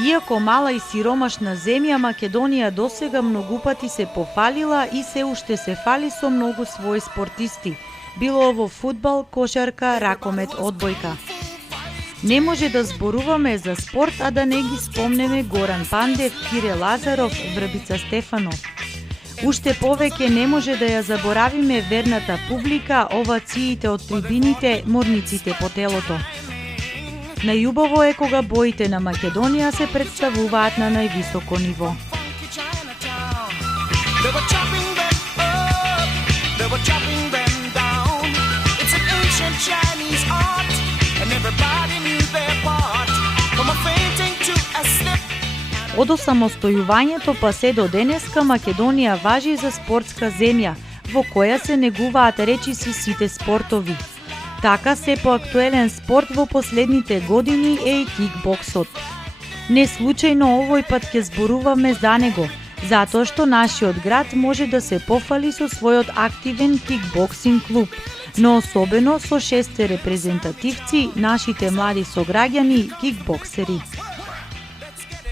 Иако мала и сиромашна земја, Македонија досега многу пати се пофалила и се уште се фали со многу своји спортисти, било ово фудбал, кошарка, ракомет, одбојка. Не може да зборуваме за спорт, а да не ги спомнеме Горан Пандев, Кире Лазаров, Врбица Стефанов. Уште повеќе не може да ја заборавиме верната публика, овациите од трибините, морниците по телото. Најубаво е кога боите на Македонија се представуваат на највисоко ниво. Од осамостојувањето па се до денеска Македонија важи за спортска земја, во која се негуваат речиси сите спортови. Така се поактуелен спорт во последните години е и кикбоксот. Не случајно овој пат ќе зборуваме за него, затоа што нашиот град може да се пофали со својот активен кикбоксинг клуб, но особено со 6 репрезентативци, нашите млади сограѓани кикбоксери.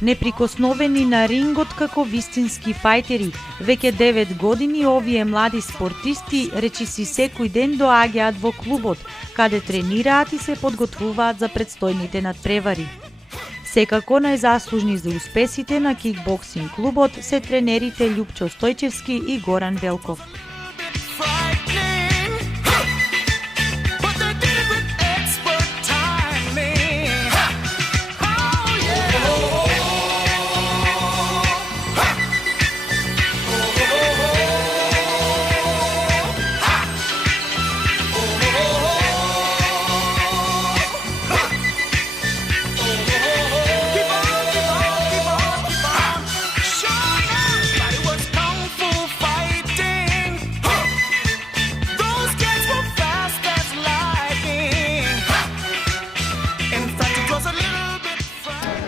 Неприкосновени на рингот како вистински фајтери, веќе 9 години овие млади спортисти речиси секој ден доаѓаат во клубот, каде тренираат и се подготвуваат за предстојните надпревари. Секако најзаслужни за успесите на кикбоксинг клубот се тренерите Љупчо Стојчевски и Горан Велков.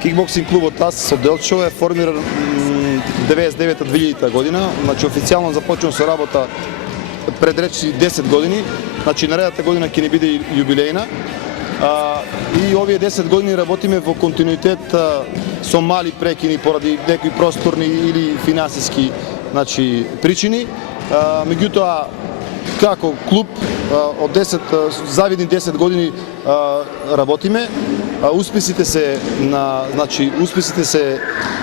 Кикбоксинг клубот Таз со Делчо е формиран 99-2000 година, значи официјално започнува со работа пред речи 10 години, значи наредната година ќе ни биде јубилејна. И овие 10 години работиме во континуитет со мали прекини поради некои просторни или финансиски, значи, причини. Меѓутоа, како клуб од 10 завидни 10 години работиме. Успесите се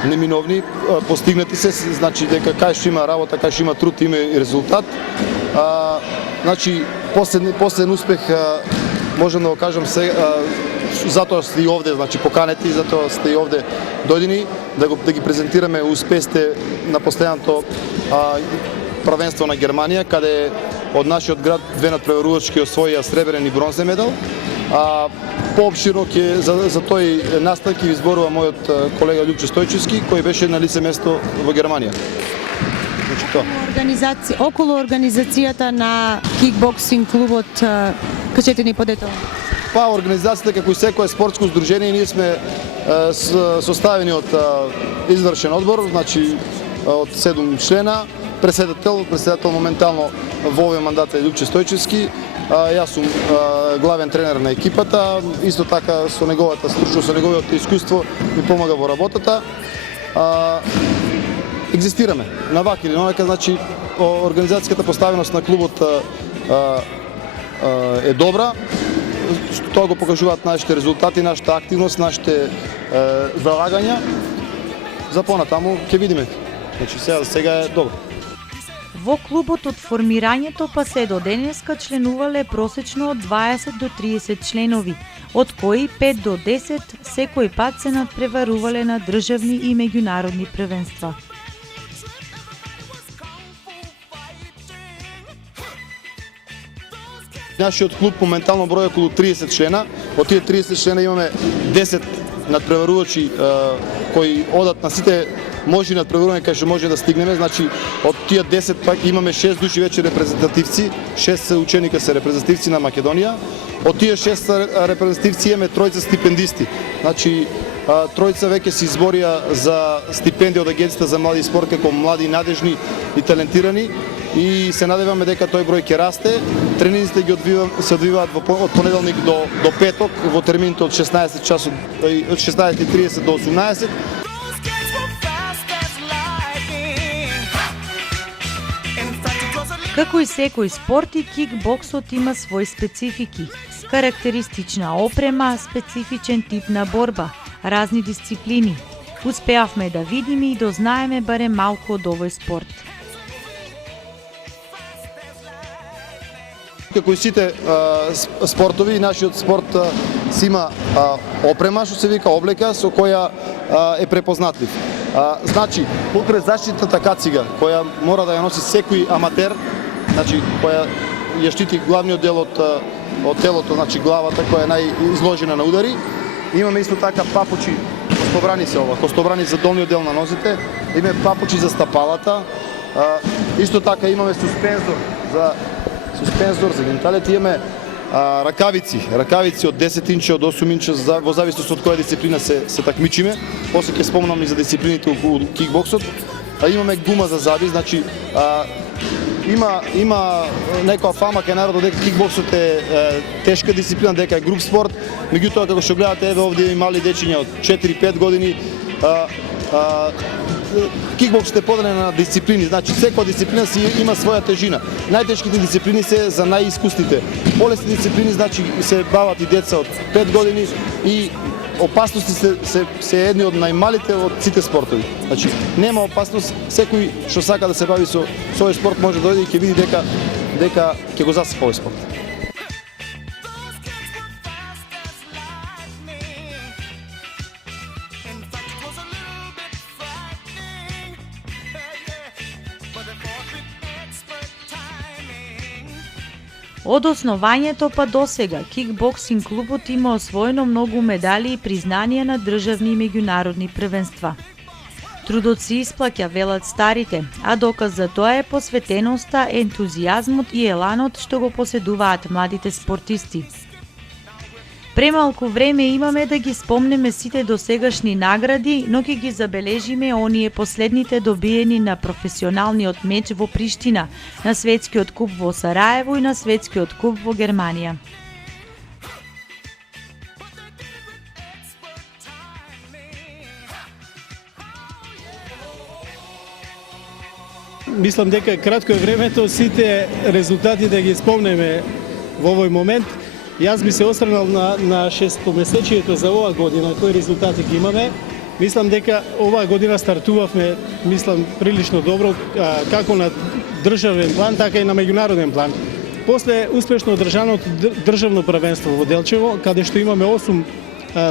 неминовни, постигнати се, значи дека кај што има работа, кај што има труд, има и резултат. Значи последен успех можам да го кажам затоа сте и овде, значи поканети, затоа сте и овде дојдени да ги презентираме успесите на последното првенство на Германија, каде од нашиот град две надпреварувачки освоија сребрен и бронзен медал. Поопширно за тој настан ќе ви зборува мојот колега Љупчо Стојчевски, кој беше на лице место во Германија. Околу организацијата на кикбоксинг клубот, кажете ни подетално. Па, организацијата како и секое спортско здружение, ние сме составени од извршен одбор, значи од 7 члена, председател моментално во овој мандат е Љупчо Стојчевски. Јас сум главен тренер на екипата, исто така со неговата стручност, со неговото искуство ми помага во работата. Екзистираме на вака или онака, значи организацијската поставеност на клубот е добра. Тоа го покажуваат нашите резултати, нашата активност, нашите залагања. За понатаму ќе видиме. Значи сега е добро. Во клубот од формирањето па се до денеска членувале просечно од 20 до 30 членови, од кои 5 до 10 секој пат се надпреварувале на државни и меѓународни првенства. Нашиот клуб моментално брои околу 30 члена. Од тие 30 члена имаме 10 надпреварувачи кои одат на сите можни надпреварувања кај што може да стигнеме. Значи од тие 10 пак имаме 6 души веќе репрезентативци, 6 ученика се репрезентативци на Македонија. Од тие 6 репрезентативци имаме 3 стипендисти. Значи тројца веќе се изборија за стипендија од Агенцијата за млади спорт како млади, надежни и талентирани, и се надеваме дека тој број ќе расте. Тренинзите се одвиваат од понеделник до петок во термините од 16:30 до 18. Како и секој спорт, и кикбоксот има свои специфики. Карактеристична опрема, специфичен тип на борба, разни дисциплини. Успеавме да видиме и дознаеме барем малку од овој спорт. Како и сите спортови, нашиот спорт си има опрема, што се вика облека, со која е препознатлив. Значи, покрај заштитната кацига, која мора да ја носи секој аматер, значи која ја штити главниот дел од телото, значи главата која е најизложена на удари, имаме исто така папучи, костобрани се ова, костобрани за долниот дел на нозите, имаме папучи за стапалата, исто така имаме суспензор за гениталите, имаме ракавици од 10 инча, од 8 инча, во зависност од која дисциплина се такмичиме. После ќе спомнам и за дисциплините у кикбоксот. Имаме гума за заби, значи има некоја фама кај народот дека кикбоксот е тешка дисциплина, дека е груп спорт, меѓутоа како што гледате, еве овде има мали дечиња од 4-5 години. Кикбоксот е поделен на дисциплини, значи секоја дисциплина си има своја тежина. Најтешките дисциплини се за најискусните. Полесни дисциплини, значи се бават и деца од 5 години, и опасности се едни од најмалите од сите спортови. Значи нема опасност, секој што сака да се бави со овој спорт може да дојде и ќе види дека ќе го засипа овој спорт. Од основањето па досега, кикбоксинг клубот има освоено многу медали и признанија на државни и меѓународни првенства. Трудот се исплаќа, велат старите, а доказ за тоа е посветеноста, ентузијазмот и еланот што го поседуваат младите спортисти. Премалку време имаме да ги спомнеме сите досегашни награди, но ќе ги забележиме оние последните добиени на професионалниот меч во Приштина, на светскиот куп во Сараево и на светскиот куп во Германија. Мислам дека кратко е времето сите резултати да ги спомнеме во овој момент. Јас би се осврнал на шестомесечието за оваа година, кои резултати ги имаме. Мислам дека оваа година стартувавме, прилично добро, како на државен план, така и на меѓународен план. После успешно одржаното државно првенство во Делчево, каде што имаме 8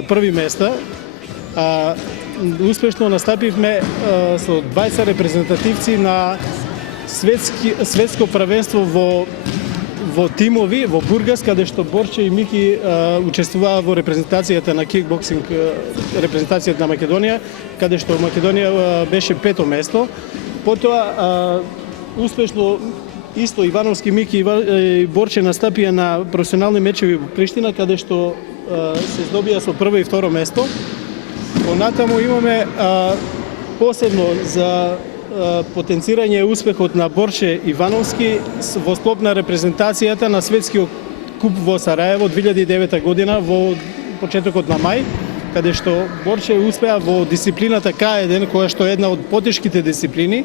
први места, успешно настапивме со 20 репрезентативци на светско првенство во тимови во Бургас, каде што Борче и Мики учествуваа во репрезентацијата на кикбоксинг, репрезентацијата на Македонија, каде што Македонија беше 5-то место. Потоа успешно исто Ивановски, Мики и Борче настапија на професионални мечеви во Приштина, каде што се здобија со прво и второ место. Понатаму имаме посебно за потенцирање успехот на Борче Ивановски во склоп на репрезентацијата на светскиот куп во Сараево 2009 година во почетокот на мај, каде што Борче успеа во дисциплината К1, која што е една од потешките дисциплини,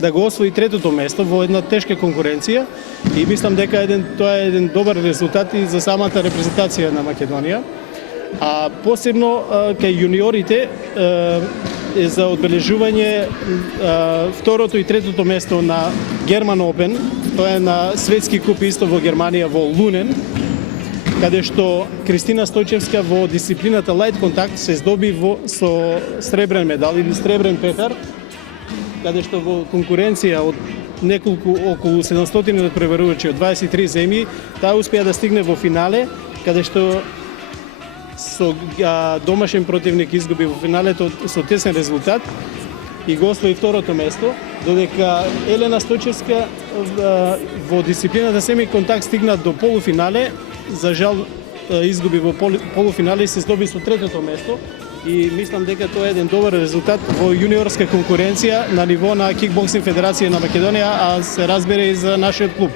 да го освои третото место во една тешка конкуренција, и мислам дека тоа е еден добар резултат и за самата репрезентација на Македонија. А посебно кај јуниорите е за одбележување второто и третото место на Герман Опен, тоа е на светски куп исто во Германија во Лунен, каде што Кристина Стојчевска во дисциплината лајт контакт се здоби со сребрен медал или сребрен петар, каде што во конкуренција од околу 700 пребарувачи од 23 земји, таа успеа да стигне во финале, каде што со домашен противник изгуби во финалето со тесен резултат и го освои второто место, додека Елена Стојчевска во дисциплината семи контакт стигна до полуфинале, за жал изгуби во полуфинале и се здоби со третото место, и мислам дека тоа е еден добар резултат во јуниорска конкуренција на ниво на Кикбоксинг Федерација на Македонија, а се разбере и за нашиот клуб.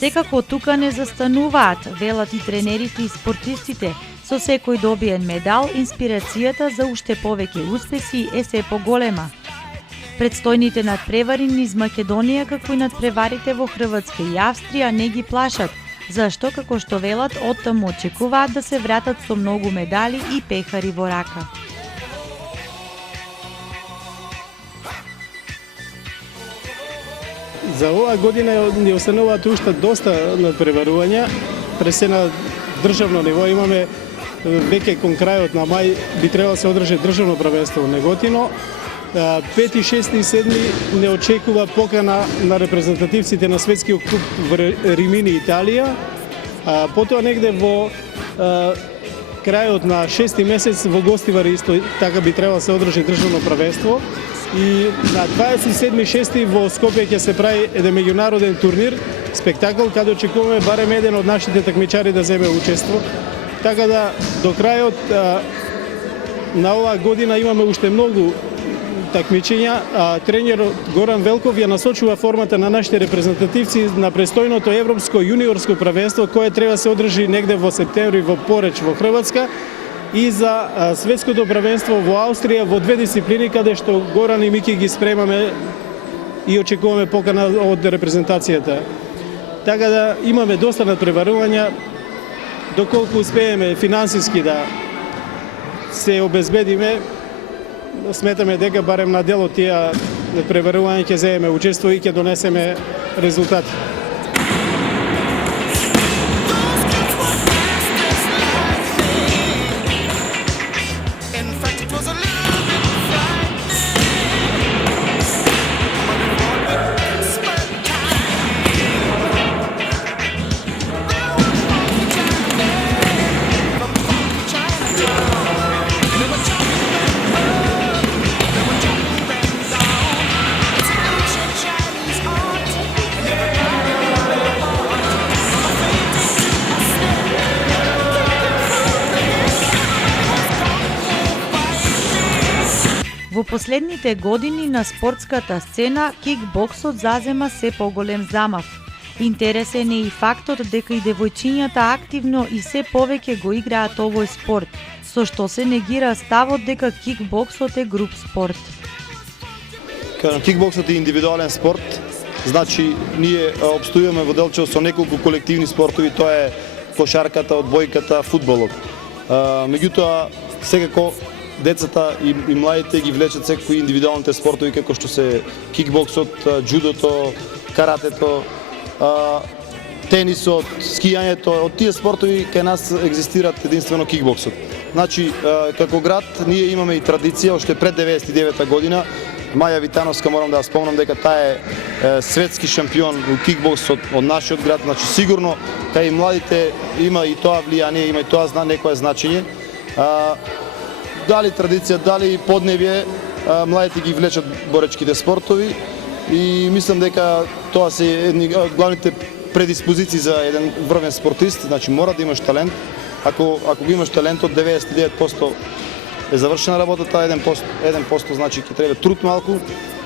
Секако тука не застануваат, велат и тренерите и спортистите. Со секој добиен медал, инспирацијата за уште повеќе успеси е се поголема. Предстојните надпревари низ Македонија, како и надпреварите во Хрватска и Австрија, не ги плашат, зашто, како што велат, оттаму очекуваат да се вратат со многу медали и пехари во рака. За оваа година ни остануваат уште доста надпреварувања. През на државно ниво имаме веќе кон крајот на мај би требало да се одржи државно првенство во Неготино. 5, 6 и 7 не очекува покана на репрезентативците на светскиот клуб во Римини, Италија. Потоа негде во крајот на 6 месец во Гостивари исто така би требало да се одржи државно првенство. И на 27.6 во Скопје ќе се прави еден меѓународен турнир, спектакл, каде очекуваме барем еден од нашите такмичари да земе учество. Така да до крајот на оваа година имаме уште многу такмичења. Тренерот Горан Велков ја насочува формата на нашите репрезентативци на престојното европско јуниорско првенство кое треба се одржи негде во септември во Пореч во Хрватска, и за светското првенство во Австрија во две дисциплини каде што Горан и Мики ги спремаме и очекуваме покана од репрезентацијата. Така да имаме доста надпреварувања, доколку успееме финансиски да се обезбедиме, сметаме дека барем на дел од тие надпреварувања ќе земеме учество и ќе донесеме резултати. Во последните години на спортската сцена кикбоксот зазема се поголем замав. Интересен е и фактот дека и девојчињата активно и се повеќе го играат овој спорт, со што се негира ставот дека кикбоксот е груп спорт. Кикбоксот е индивидуален спорт, значи ние обстојуваме во Делчево со неколку колективни спортови, тоа е кошарката, одбојката, фудбалот. Меѓутоа, секако децата и младите ги влечат секој индивидуалните спортови како што се кикбоксот, џудото, каратето, тенисот, скијањето. Од тие спортови кај нас екзистираат единствено кикбоксот. Значи, како град ние имаме и традиција уште пред 99 година. Маја Витановска, морам да ја спомнам дека таа е светски шампион во кикбокс од нашиот град. Значи сигурно кај младите има и тоа влијание, има и тоа некое значење. Дали традиција, дали поднебје, младите ги влечат боречките спортови и мислам дека тоа се едни од главните предиспозиции за еден врвен спортист. Значи мора да имаш талент. Ако го имаш талентот, 99% е завршена работата, 1% значи ќе треба труд малку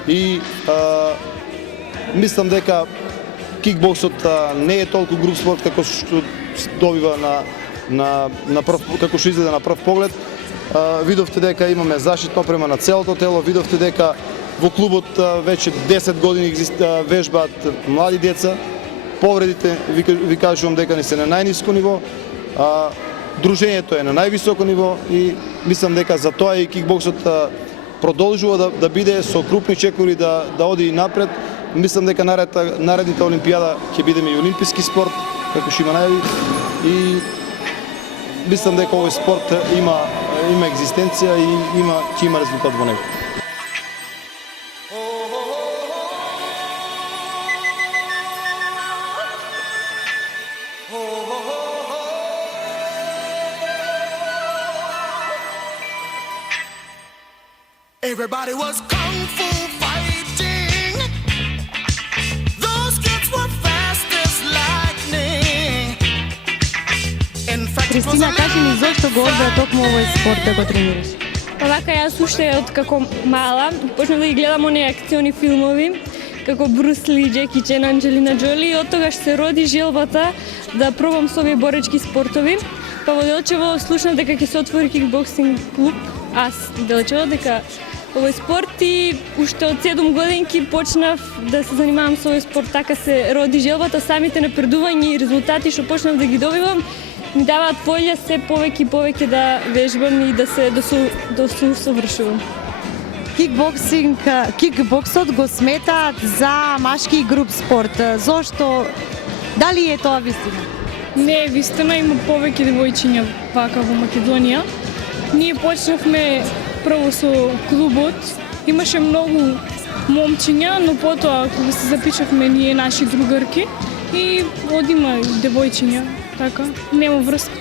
и мислам дека кикбоксот не е толку груб спорт како што добива на прв, како што изгледа на прв поглед. Видовте дека имаме заштитна опрема на целото тело, видовте дека во клубот веќе 10 години вежбаат млади деца. Повредите ви кажувам дека не се на најниско ниво. Дружењето е на највисоко ниво и мислам дека за тоа и кикбоксот продолжува да биде со крупни чекори да оди и напред. Мислам дека наредните олимпијада ќе бидеме и олимписки спорт, како што има најави, и мислам дека овој спорт има екзистенција и ќе има резултат во него. Everybody was kung fu fighting. Those kids were fast as lightning. In fact, it was Кристина, a кажи ни little зошто го одбра токму овој спорт да го тренираш? Овака јас уште од како мала почнав да ги гледам оние акциони филмови како Брус Ли, Джеки Чен, Анджелина Джоли и од тогаш се роди желбата да пробам со овие боречки спортови. Па во Делчево слушнав дека ќе се отвори кикбоксинг клуб. Аз Делчево дека овој спорт и уште од 7 годинки почнав да се занимавам со овој спорт, така се роди желбата, самите напредувања и резултати што почнав да ги добивам ми даваат волја се повеќе и повеќе да вежбам и да се усовршувам. Кикбоксот го сметаат за машки груп спорт. Зошто? Дали е тоа вистина? Не, вистина има повеќе девојчиња вака во Македонија. Ние почнавме прво со клубот. Имаше многу момчиња, но потоа кога се запишавме ние наши другарки и одима девојчиња, така, нема врска.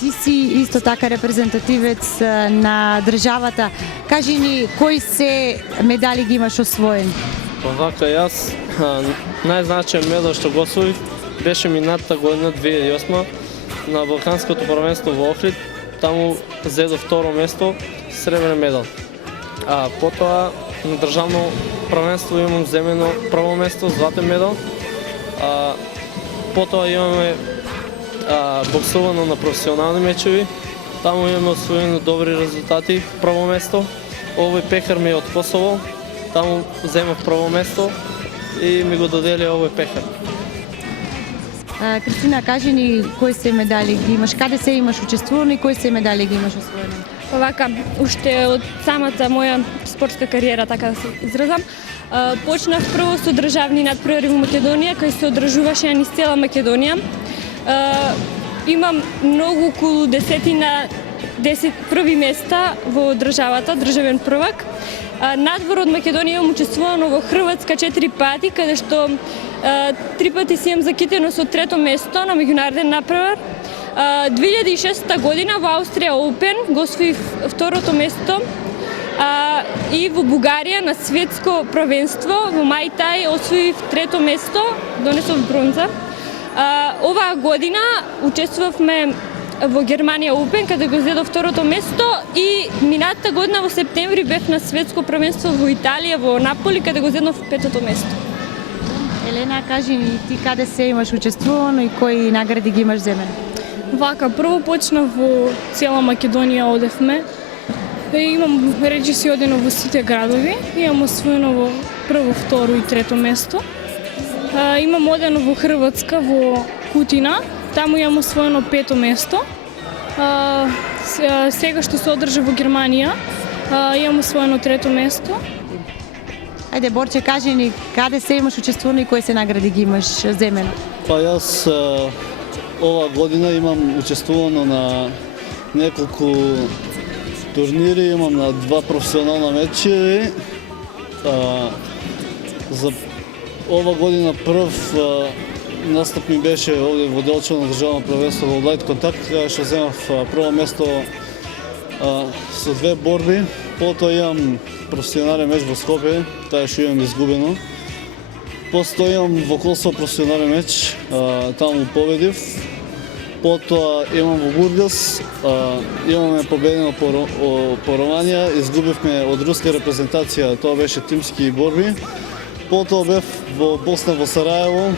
Ти си исто така репрезентативец на државата. Кажи ни, кои се медали ги имаш освоени? Овака јас најзначаен медал што го освоив беше минатата година 2008 на Балканското првенство во Охрид. Таму зедов второ место, сребрен медал. А потоа на државно првенство имам земено прво место, златен медал. Потоа имаме боксувано на професионални мечеви. Таму имаме освоени добри резултати, прво место. Овој пехар ми е од Косово. Таму земав прво место и ми го додели овој пехар. Кристина, кажи ни кои се медали ги имаш, каде се имаш учествувано и кои се медали ги имаш освоени? Овака, уште од самата моја спортска кариера, така да се изразам, почнав прво со државни надпревари во Македонија, кој се одржуваше низ цела Македонија. Имам многу околу 10 први места во државата, државен првак. Надвор од Македонија имам учествувано во Хрватска 4 пати, каде што 3 пати си имам закитено со трето место на меѓународен надпревар. 2006 година во Австрија Open го освоив второто место и во Бугарија на светско првенство во Мајтај освоив трето место, донесов бронза. Оваа година учествувавме во Германија Open, каде го зедов второто место и минатата година во септември бев на светско првенство во Италија, во Наполи, каде го зедов петото место. Елена, кажи ни ти каде се имаш учествувано и кои награди ги имаш земени? Вака, прво почнав во цела Македонија одевме. Имам речиси одено во сите градови. Имам освоено во прво, второ и трето место. Имам одено во Хрватска, во Кутина. Таму имам освоено пето место. Сега што се одржа во Германија, имам освоено трето место. Ајде, Борче, кажи ни каде се имаш учествувано и кои се награди ги имаш земено? Па јас ова година имам учествувано на неколку турнири, имам на 2 професионална мечеви. За ова година прв настап ми беше овде во Делчево на државно првенство во лајт контакт, каде што земав прво место со 2 борби. Потоа имам професионален меч во Скопје, таа што имам изгубено. Потоа имам во Косово професионален меч, таму победив. Потоа имам во Бургас, имаме победено по Романија, изгубивме од руска репрезентација, тоа беше тимски борби. Потоа бев во Босна, во Сараево,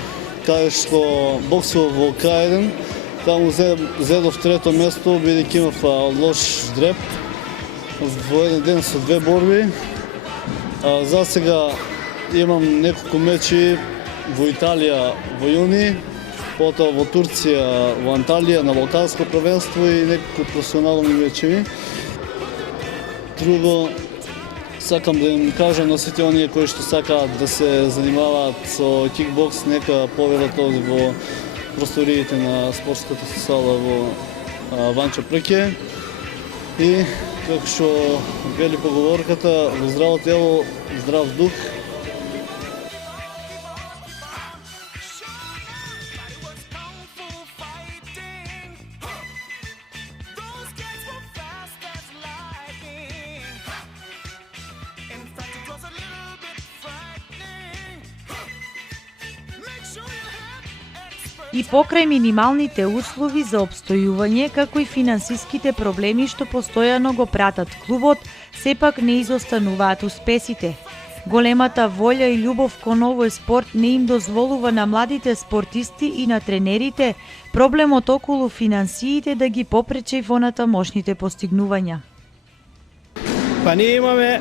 каде што боксував во К1, таму зедов трето место, бидејќи имав лош дреп во еден ден со 2 борби. За сега имам неколку мечи во Италија во јуни, потоа во Турција, во Анталија на Балканско првенство и неколку професионални мечеви. Друго, сакам да им кажам на сите оние кои што сакаат да се занимаваат со кикбокс, нека поверат овде во просториите на спортската сала во Ванчо Прке. И како што вели поговорката, во здраво тело, здрав дух. И покрај минималните услови за обстојување, како и финансиските проблеми што постојано го пратат клубот, сепак не изостануваат успесите. Големата волја и љубов кон овој спорт не им дозволува на младите спортисти и на тренерите проблемот околу финансиите да ги попречи во натамошните постигнувања. Па ние имаме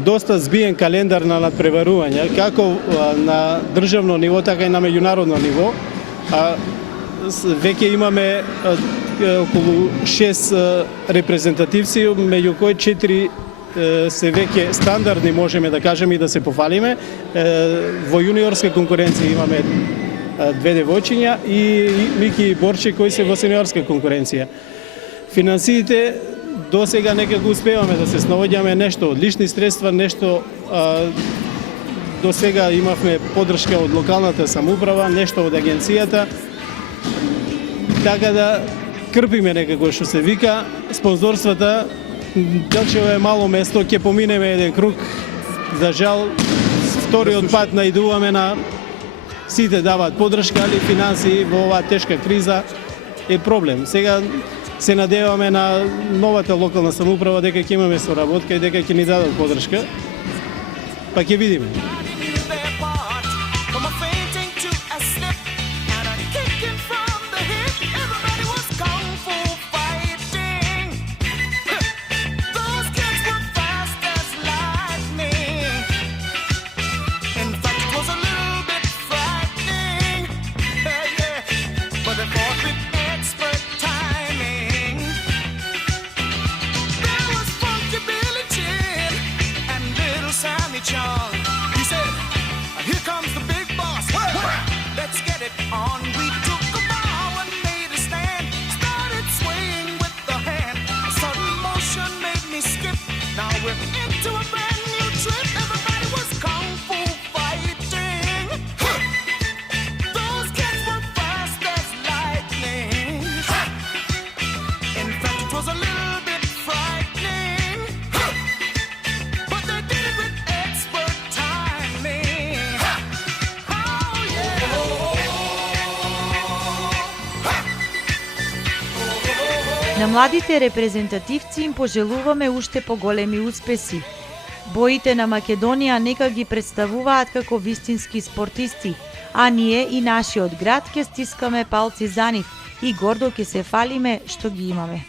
доста збиен календар на надпреварување, како на државно ниво, така и на меѓународно ниво. Веќе имаме околу 6 репрезентативци, меѓу кои 4 се веќе стандардни, можеме да кажеме и да се пофалиме. Во јуниорска конкуренција имаме 2 девојчиња и Мики Борче кои се во сениорска конкуренција. Финансиите до сега некако успеваме да се снаоѓаме, нешто од лични средства, нешто до сега имавме поддршка од локалната самоуправа, нешто од агенцијата. Така да крпиме некако што се вика, спонзорствата. Делчево е мало место, ќе поминеме еден круг. За жал, вториот пат наидуваме на сите даваат поддршка, али финансии во оваа тешка криза е проблем. Сега се надеваме на новата локална самоуправа дека ќе имаме соработка и дека ќе ни дадат поддршка. Па ќе видиме. На младите репрезентативци им пожелуваме уште поголеми успеси. Боите на Македонија нека ги представуваат како вистински спортисти, а ние и нашиот град ќе стискаме палци за нив и гордо ќе се фалиме што ги имаме.